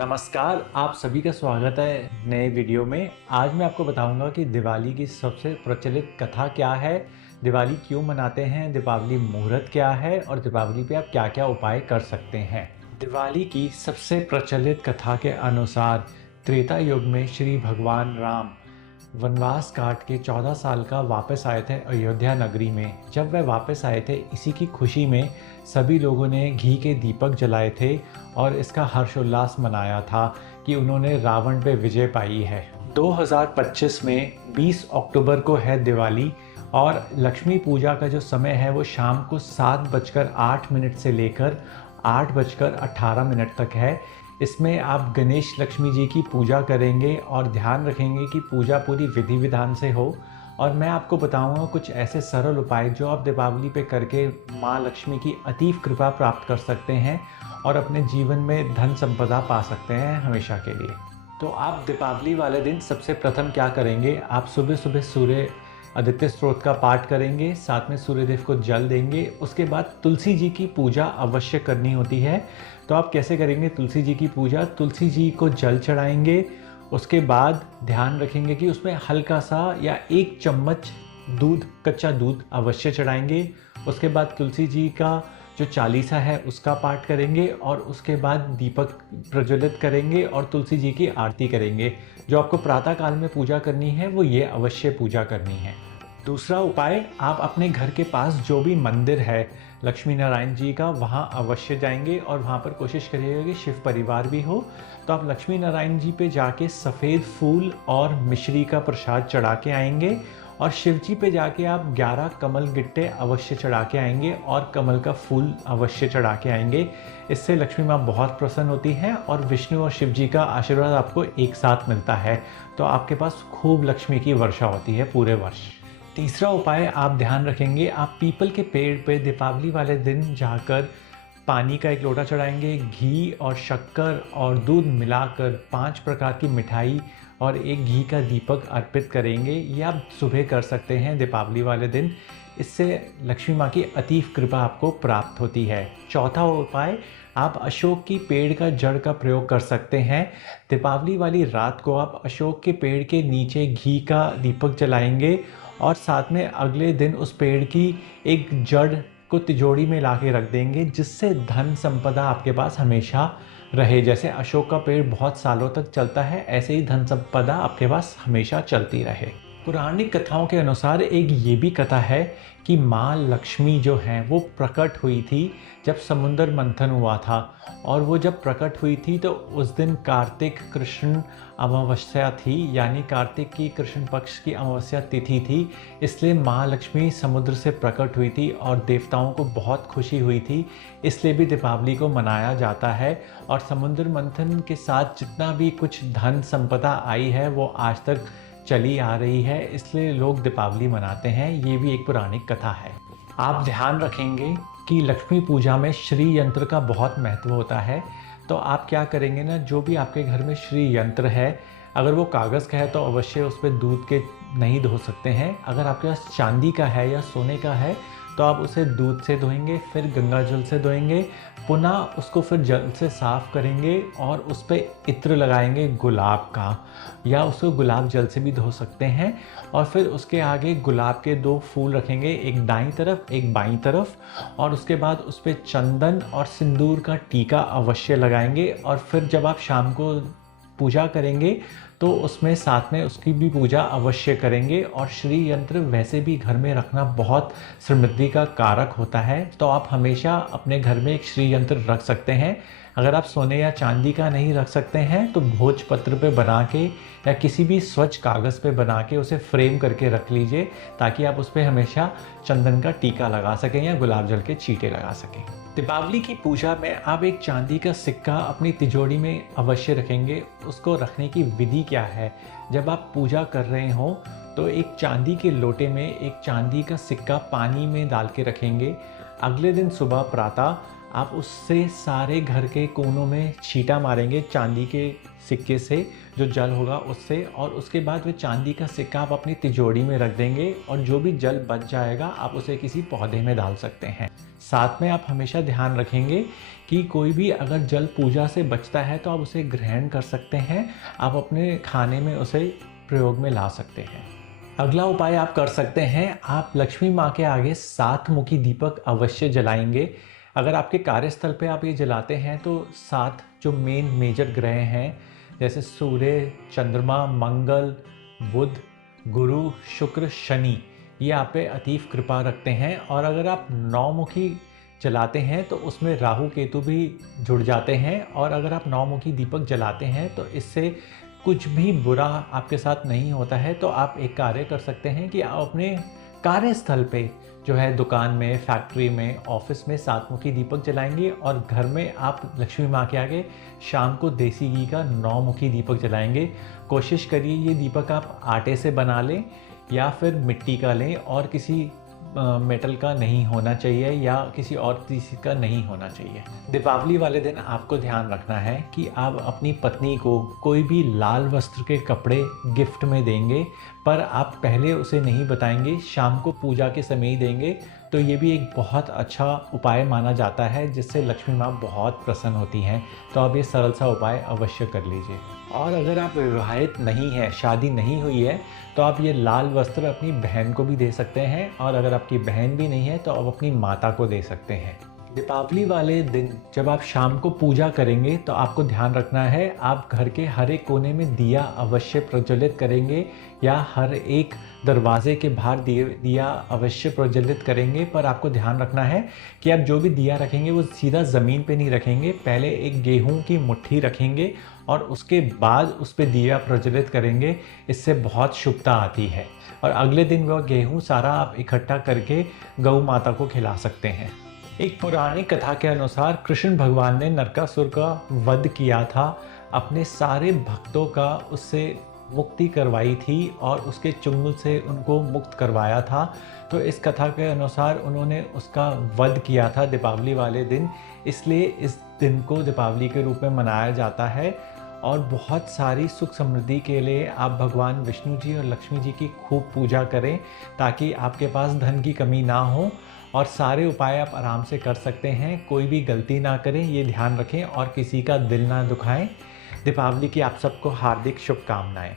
नमस्कार, आप सभी का स्वागत है नए वीडियो में। आज मैं आपको बताऊंगा कि दिवाली की सबसे प्रचलित कथा क्या है, दिवाली क्यों मनाते हैं, दीपावली मुहूर्त क्या है और दीपावली पे आप क्या-क्या उपाय कर सकते हैं। दिवाली की सबसे प्रचलित कथा के अनुसार त्रेता युग में श्री भगवान राम वनवास काट के 14 साल का वापस आए थे अयोध्या नगरी में। जब वह वापस आए थे, इसी की खुशी में सभी लोगों ने घी के दीपक जलाए थे और इसका हर्षोल्लास मनाया था कि उन्होंने रावण पे विजय पाई है। 2025 में 20 अक्टूबर को है दिवाली और लक्ष्मी पूजा का जो समय है वो शाम को 7:08 से लेकर 8:18 तक है। इसमें आप गणेश लक्ष्मी जी की पूजा करेंगे और ध्यान रखेंगे कि पूजा पूरी विधि विधान से हो। और मैं आपको बताऊंगा कुछ ऐसे सरल उपाय जो आप दीपावली पे करके माँ लक्ष्मी की अतीव कृपा प्राप्त कर सकते हैं और अपने जीवन में धन संपदा पा सकते हैं हमेशा के लिए। तो आप दीपावली वाले दिन सबसे प्रथम क्या करेंगे, आप सुबह सुबह सूर्य आदित्य स्त्रोत का पाठ करेंगे, साथ में सूर्यदेव को जल देंगे। उसके बाद तुलसी जी की पूजा अवश्य करनी होती है। तो आप कैसे करेंगे तुलसी जी की पूजा, तुलसी जी को जल चढ़ाएंगे। उसके बाद ध्यान रखेंगे कि उसमें हल्का सा या 1 चम्मच दूध, कच्चा दूध अवश्य चढ़ाएंगे। उसके बाद तुलसी जी का जो चालीसा है उसका पाठ करेंगे और उसके बाद दीपक प्रज्वलित करेंगे और तुलसी जी की आरती करेंगे। जो आपको प्रातः काल में पूजा करनी है वो ये अवश्य पूजा करनी है। दूसरा उपाय, आप अपने घर के पास जो भी मंदिर है लक्ष्मी नारायण जी का, वहाँ अवश्य जाएंगे और वहाँ पर कोशिश करिएगा कि शिव परिवार भी हो। तो आप लक्ष्मी नारायण जी पे जाके सफ़ेद फूल और मिश्री का प्रसाद चढ़ा के आएंगे और शिव जी पे जाके आप 11 कमल गिट्टे अवश्य चढ़ा के आएंगे और कमल का फूल अवश्य चढ़ा के आएंगे। इससे लक्ष्मी माँ बहुत प्रसन्न होती है और विष्णु और शिव जी का आशीर्वाद आपको एक साथ मिलता है। तो आपके पास खूब लक्ष्मी की वर्षा होती है पूरे वर्ष। तीसरा उपाय, आप ध्यान रखेंगे, आप पीपल के पेड़ पे दीपावली वाले दिन जाकर पानी का 1 लोटा चढ़ाएंगे, घी और शक्कर और दूध मिलाकर 5 प्रकार की मिठाई और 1 घी का दीपक अर्पित करेंगे। ये आप सुबह कर सकते हैं दीपावली वाले दिन। इससे लक्ष्मी माँ की अतीव कृपा आपको प्राप्त होती है। चौथा उपाय, आप अशोक की पेड़ का जड़ का प्रयोग कर सकते हैं। दीपावली वाली रात को आप अशोक के पेड़ के नीचे घी का दीपक जलाएंगे और साथ में अगले दिन उस पेड़ की एक जड़ को तिजोरी में ला के रख देंगे, जिससे धन संपदा आपके पास हमेशा रहे। जैसे अशोक का पेड़ बहुत सालों तक चलता है, ऐसे ही धन संपदा आपके पास हमेशा चलती रहे। पौराणिक कथाओं के अनुसार एक ये भी कथा है कि माँ लक्ष्मी जो हैं वो प्रकट हुई थी जब समुद्र मंथन हुआ था। और वो जब प्रकट हुई थी तो उस दिन कार्तिक कृष्ण अमावस्या थी, यानी कार्तिक की कृष्ण पक्ष की अमावस्या तिथि थी। इसलिए माँ लक्ष्मी समुद्र से प्रकट हुई थी और देवताओं को बहुत खुशी हुई थी। इसलिए भी दीपावली को मनाया जाता है। और समुद्र मंथन के साथ जितना भी कुछ धन संपदा आई है वो आज तक चली आ रही है, इसलिए लोग दीपावली मनाते हैं। ये भी एक पौराणिक कथा है। आप ध्यान रखेंगे कि लक्ष्मी पूजा में श्री यंत्र का बहुत महत्व होता है। तो आप क्या करेंगे ना, जो भी आपके घर में श्री यंत्र है, अगर वो कागज़ का है तो अवश्य उस पर दूध के नहीं धो सकते हैं। अगर आपके पास चांदी का है या सोने का है तो आप उसे दूध से धोएंगे, फिर गंगा जल से धोएंगे, पुनः उसको फिर जल से साफ़ करेंगे और उस पर इत्र लगाएंगे गुलाब का, या उसको गुलाब जल से भी धो सकते हैं। और फिर उसके आगे गुलाब के 2 फूल रखेंगे, एक दाईं तरफ एक बाईं तरफ, और उसके बाद उस पर चंदन और सिंदूर का टीका अवश्य लगाएंगे। और फिर जब आप शाम को पूजा करेंगे तो उसमें साथ में उसकी भी पूजा अवश्य करेंगे। और श्री यंत्र वैसे भी घर में रखना बहुत समृद्धि का कारक होता है, तो आप हमेशा अपने घर में एक श्री यंत्र रख सकते हैं। अगर आप सोने या चांदी का नहीं रख सकते हैं तो भोजपत्र पे बना के या किसी भी स्वच्छ कागज़ पे बना के उसे फ्रेम करके रख लीजिए, ताकि आप उस पर हमेशा चंदन का टीका लगा सकें या गुलाब जल के छींटे लगा सकें। दीपावली की पूजा में आप एक चांदी का सिक्का अपनी तिजोरी में अवश्य रखेंगे। उसको रखने की विधि क्या है, जब आप पूजा कर रहे हों तो एक चांदी के लोटे में एक चांदी का सिक्का पानी में डाल के रखेंगे। अगले दिन सुबह प्रातः आप उससे सारे घर के कोनों में छींटा मारेंगे चांदी के सिक्के से, जो जल होगा उससे, और उसके बाद वह चांदी का सिक्का आप अपनी तिजोरी में रख देंगे और जो भी जल बच जाएगा आप उसे किसी पौधे में डाल सकते हैं। साथ में आप हमेशा ध्यान रखेंगे कि कोई भी अगर जल पूजा से बचता है तो आप उसे ग्रहण कर सकते हैं, आप अपने खाने में उसे प्रयोग में ला सकते हैं। अगला उपाय आप कर सकते हैं, आप लक्ष्मी माँ के आगे 7 मुखी दीपक अवश्य जलाएंगे। अगर आपके कार्यस्थल पे आप ये जलाते हैं तो 7 जो मेजर ग्रह हैं जैसे सूर्य, चंद्रमा, मंगल, बुध, गुरु, शुक्र, शनि, ये आप पे अतीव कृपा रखते हैं। और अगर आप 9 मुखी जलाते हैं तो उसमें राहु केतु भी जुड़ जाते हैं, और अगर आप 9 मुखी दीपक जलाते हैं तो इससे कुछ भी बुरा आपके साथ नहीं होता है। तो आप एक कार्य कर सकते हैं कि आप अपने कार्यस्थल पे जो है, दुकान में, फैक्ट्री में, ऑफिस में 7 मुखी दीपक जलाएंगे और घर में आप लक्ष्मी माँ के आगे शाम को देसी घी का 9 मुखी दीपक जलाएंगे। कोशिश करिए ये दीपक आप आटे से बना लें या फिर मिट्टी का लें, और किसी मेटल का नहीं होना चाहिए या किसी और चीज़ का नहीं होना चाहिए। दीपावली वाले दिन आपको ध्यान रखना है कि आप अपनी पत्नी को कोई भी लाल वस्त्र के कपड़े गिफ्ट में देंगे, पर आप पहले उसे नहीं बताएंगे, शाम को पूजा के समय ही देंगे। तो ये भी एक बहुत अच्छा उपाय माना जाता है जिससे लक्ष्मी माँ बहुत प्रसन्न होती हैं। तो आप ये सरल सा उपाय अवश्य कर लीजिए। और अगर आप विवाहित नहीं हैं, शादी नहीं हुई है, तो आप ये लाल वस्त्र अपनी बहन को भी दे सकते हैं, और अगर आपकी बहन भी नहीं है तो आप अपनी माता को दे सकते हैं। दीपावली वाले दिन जब आप शाम को पूजा करेंगे तो आपको ध्यान रखना है, आप घर के हर एक कोने में दिया अवश्य प्रज्वलित करेंगे या हर एक दरवाजे के बाहर दिया अवश्य प्रज्वलित करेंगे। पर आपको ध्यान रखना है कि आप जो भी दिया रखेंगे वो सीधा ज़मीन पे नहीं रखेंगे, पहले एक गेहूं की मुट्ठी रखेंगे और उसके बाद उस पर दिया प्रज्वलित करेंगे। इससे बहुत शुभता आती है। और अगले दिन वह गेहूं सारा आप इकट्ठा करके गौ माता को खिला सकते हैं। एक पुरानी कथा के अनुसार कृष्ण भगवान ने नरकासुर का वध किया था, अपने सारे भक्तों का उससे मुक्ति करवाई थी और उसके चुंगल से उनको मुक्त करवाया था। तो इस कथा के अनुसार उन्होंने उसका वध किया था दीपावली वाले दिन, इसलिए इस दिन को दीपावली के रूप में मनाया जाता है। और बहुत सारी सुख समृद्धि के लिए आप भगवान विष्णु जी और लक्ष्मी जी की खूब पूजा करें ताकि आपके पास धन की कमी ना हो, और सारे उपाय आप आराम से कर सकते हैं। कोई भी गलती ना करें, ये ध्यान रखें, और किसी का दिल ना दुखाएं। दीपावली की आप सबको हार्दिक शुभकामनाएं।